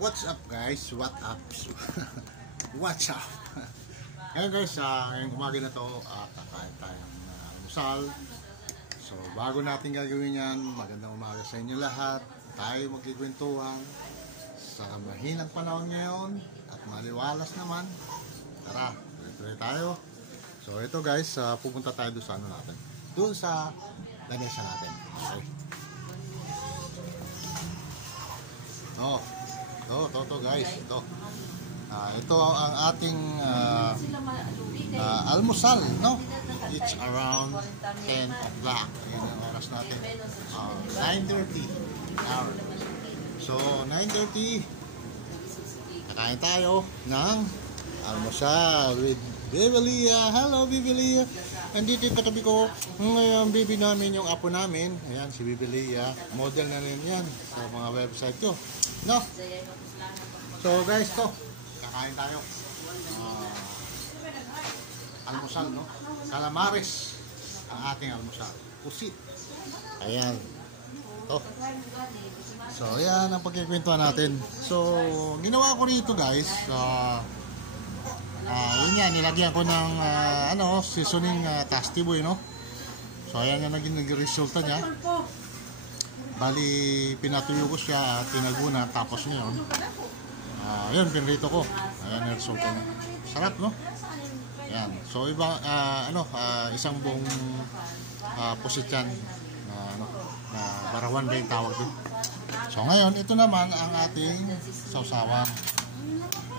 What's up guys? What up? What's up? Ngayon guys, ngayong umaga na to, kakain tayong almusal. So bago natin gagawin yan, magandang umaga sa inyo lahat. Tayo magkikwentuhan sa mahinang panahon ngayon at maliwalas naman. Tara, tuloy tayo. So ito guys, pupunta tayo doon sa ano natin, doon sa lamesa natin. Okay. Ito guys, ito ang ating almusal, no? It's around 10 o'clock. Yan ang oras natin. 9:30 hour. So 9:30 kakain tayo ng almusal with Bibilia. Hello Bibilia. Andito yung katabi ko ngayon, bibi namin yung apo namin. Ayan si Bibilia. Model na rin yan sa mga website ko, no? So guys, to kakain tayo almusal, no? Calamares ang ating almusal. Pusit. Ayan. To. So ayan ang pagkikwentuhan natin. So ginawa ko rito guys, yun yan, nilagyan ko ng seasoning tasty boy, no? So ayan yung naging resulta niya. Bali pinatuyo ko siya at tinaguna, tapos ngayon yun, pinrito ko. Ayan yung resulta niya. Sarap, no? Ayan. So iba, isang buong pusit yan na barawan ba yung tawag din. So ngayon, ito naman ang ating sausawan.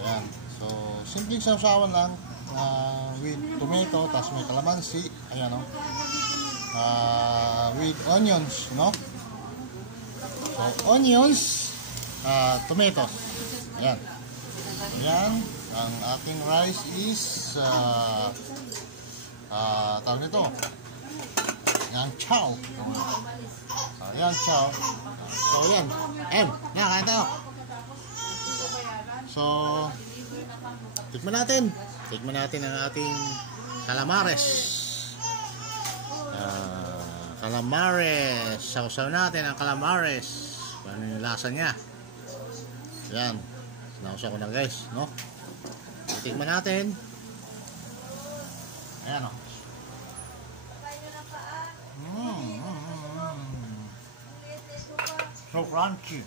Ayan. So simpleng sausawan lang with tomato, tapos may calamansi. Ayan, no? With onions, no? So onions, tomatoes. Ayan. Ayan. Ang ating rice is tawag nito yang chow. Ayan, chow. So ayan, kain tayo. So tikman natin ang ating calamares. Calamares, sausaw natin ang calamares. Paano yung lasa niya? Ayan, sinausaw ko na guys, no? Tikman natin. Ayan, no? So crunchy,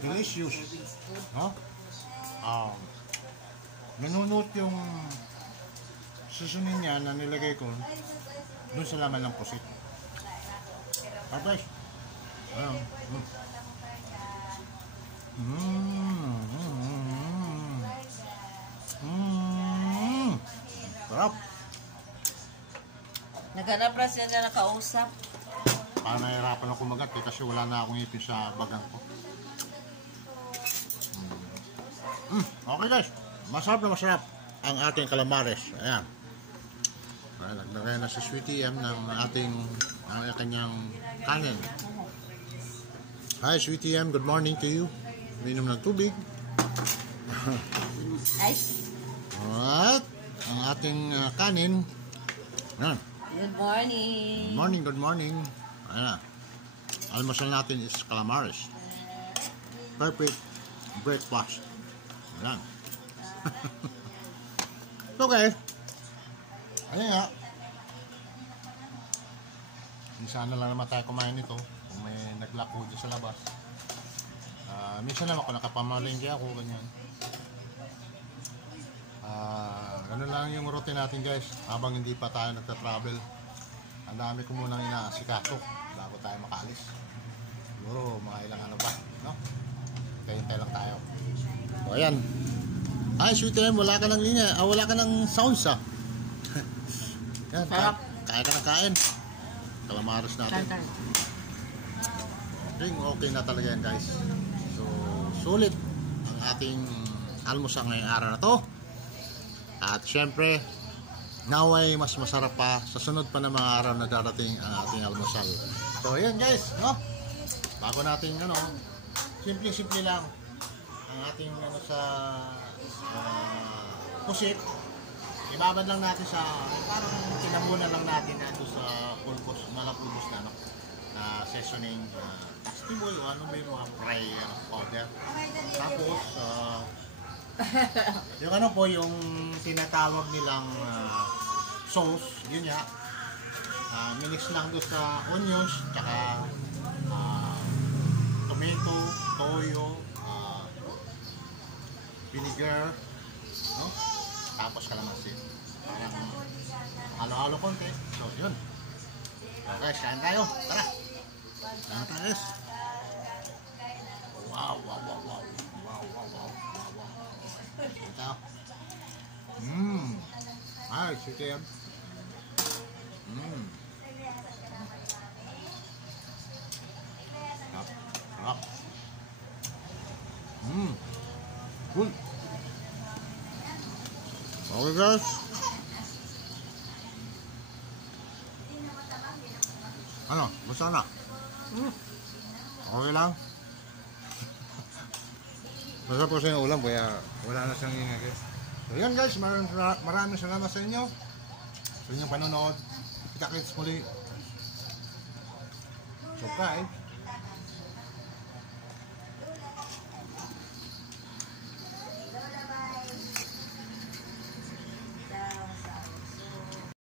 delicious, no? Nanunot yung seasoning niya na nilagay ko doon sa laman ng pusit. Tapos ayan. Sarap. Naghanap na siya na nakausap. Parang nahihirapan ako magat kasi wala na akong ipin sa bagang ko. Okay guys, masarap na masarap ang ating calamares. Ayan. Naglagay na si Sweetie M ng kanyang kanin. Hi Sweetie M, good morning to you. Minom ng tubig. Alright, ang ating kanin. Ayan. Good morning. Good morning. Ayan. Almusal natin is calamares. Perfect breakfast. Ayan. Okay. Ayan nga. Minsan na lang naman tayo kumain nito kung may naglako dyan sa labas. Minsan naman kung nakapamalingki ako, ganyan. Ganun lang yung routine natin guys. Habang hindi pa tayo nagta-travel, ang dami ko munang inaasikaso bago tayo makaalis. Siguro mga ilang ano pa, no? Hintay lang tayo. So ayan. Ay, Sweet M, wala ka ng linya. Wala ka ng sounds, Yan, kain ka ng kain. Calamares natin. Okay na talaga yan guys. So, sulit ang ating almusal ngayong araw na to. At syempre, naway mas masarap pa sa sunod pa ng mga araw na darating ang ating almusal. So, ayan guys, no? Bago natin, simple lang ang ating sa pusit. Ibabad lang natin sa parang kinamunan lang natin sa pulbos, malapulbos na seasoning, tasty boy o ano ba yung mga fry powder. Tapos, yung ano po, yung tinatawag nilang sauce, yun ya. Minix lang doon sa onions, tsaka tomato, toyo, vinegar, no? Tapos kalamansi. Parang halo-halo konti. So, yun. Okay, kain tayo. Tara. Kain tayo, guys. Wow, wow, wow, wow. Wow, wow, wow, wow, wow. Kain tayo. Ay, sweet yan. Sarap. Sarap. Cool. Okay, guys. Ano? Gusto na? Okay lang. Masarap po sa yung ulam kaya wala na siyang ingay, guys. So yan, guys, maraming salamat sa inyo sa inyong panonood. Kita-kits muli. Subscribe.